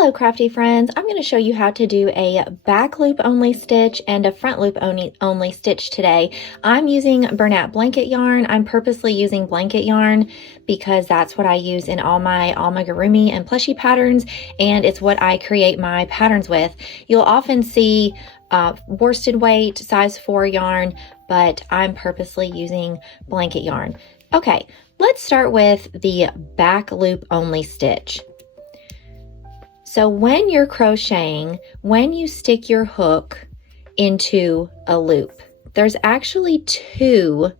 Hello crafty friends, I'm going to show you how to do a back loop only stitch and a front loop only stitch today. I'm using Bernat blanket yarn. I'm purposely using blanket yarn because that's what I use in all my amigurumi and plushie patterns, and it's what I create my patterns with. You'll often see worsted weight size 4 yarn, but I'm purposely using blanket yarn. Okay, let's start with the back loop only stitch. So when you're crocheting, when you stick your hook into a loop, there's actually 2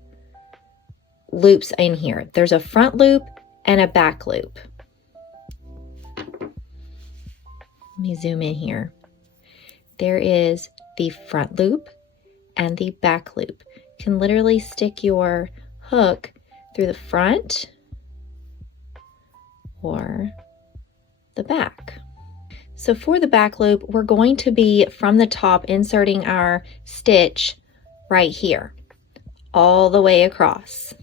loops in here. There's a front loop and a back loop. Let me zoom in here. There is the front loop and the back loop. You can literally stick your hook through the front or the back. So for the back loop, we're going to be from the top inserting our stitch right here, all the way across.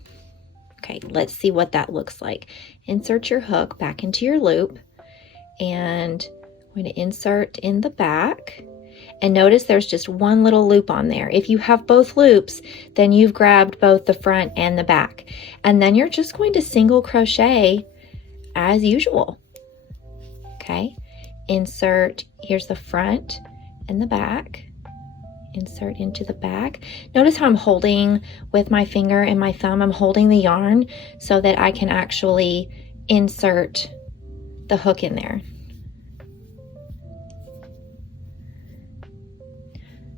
Okay, let's see what that looks like. Insert your hook back into your loop, and I'm going to insert in the back. And notice there's just one little loop on there. If you have both loops, then you've grabbed both the front and the back. And then you're just going to single crochet as usual. Okay. Insert, here's the front and the back, insert into the back. Notice how I'm holding with my finger and my thumb, I'm holding the yarn so that I can actually insert the hook in there.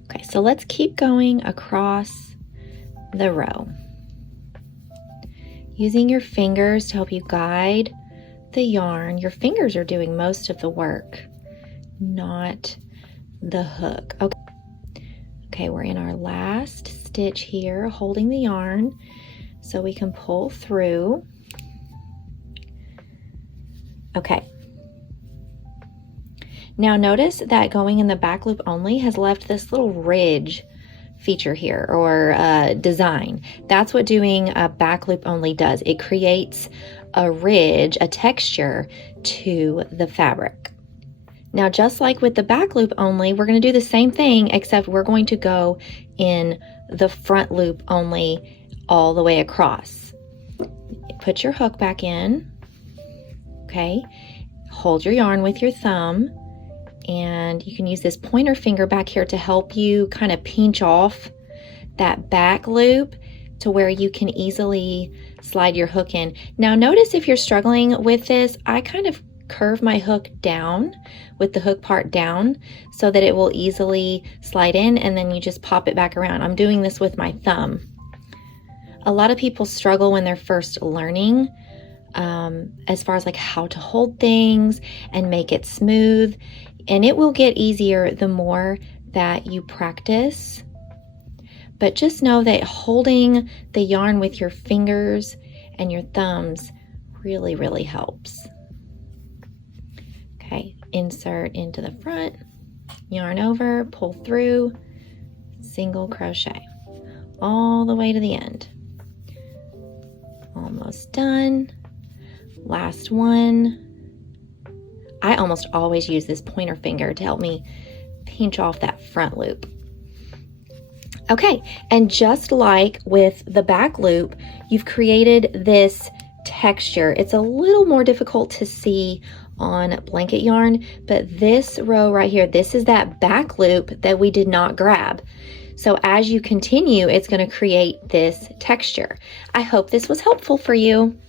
Okay, so let's keep going across the row. Using your fingers to help you guide the yarn. Your fingers are doing most of the work, not the hook. Okay, we're in our last stitch here, holding the yarn so we can pull through. Okay. Now notice that going in the back loop only has left this little ridge feature here, or design. That's what doing a back loop only does. It creates a ridge, a texture to the fabric. Now, just like with the back loop only, we're going to do the same thing, except we're going to go in the front loop only all the way across. Put your hook back in, okay? Hold your yarn with your thumb, and you can use this pointer finger back here to help you kind of pinch off that back loop to where you can easily slide your hook in. Now notice if you're struggling with this, I kind of curve my hook down with the hook part down so that it will easily slide in, and then you just pop it back around. I'm doing this with my thumb. A lot of people struggle when they're first learning as far as like how to hold things and make it smooth, and it will get easier the more that you practice. But just know that holding the yarn with your fingers and your thumbs really, really helps. Okay, insert into the front, yarn over, pull through, single crochet, all the way to the end. Almost done. Last one. I almost always use this pointer finger to help me pinch off that front loop. Okay, and just like with the back loop, you've created this texture. It's a little more difficult to see on blanket yarn, but this row right here, this is that back loop that we did not grab. So as you continue, it's going to create this texture. I hope this was helpful for you.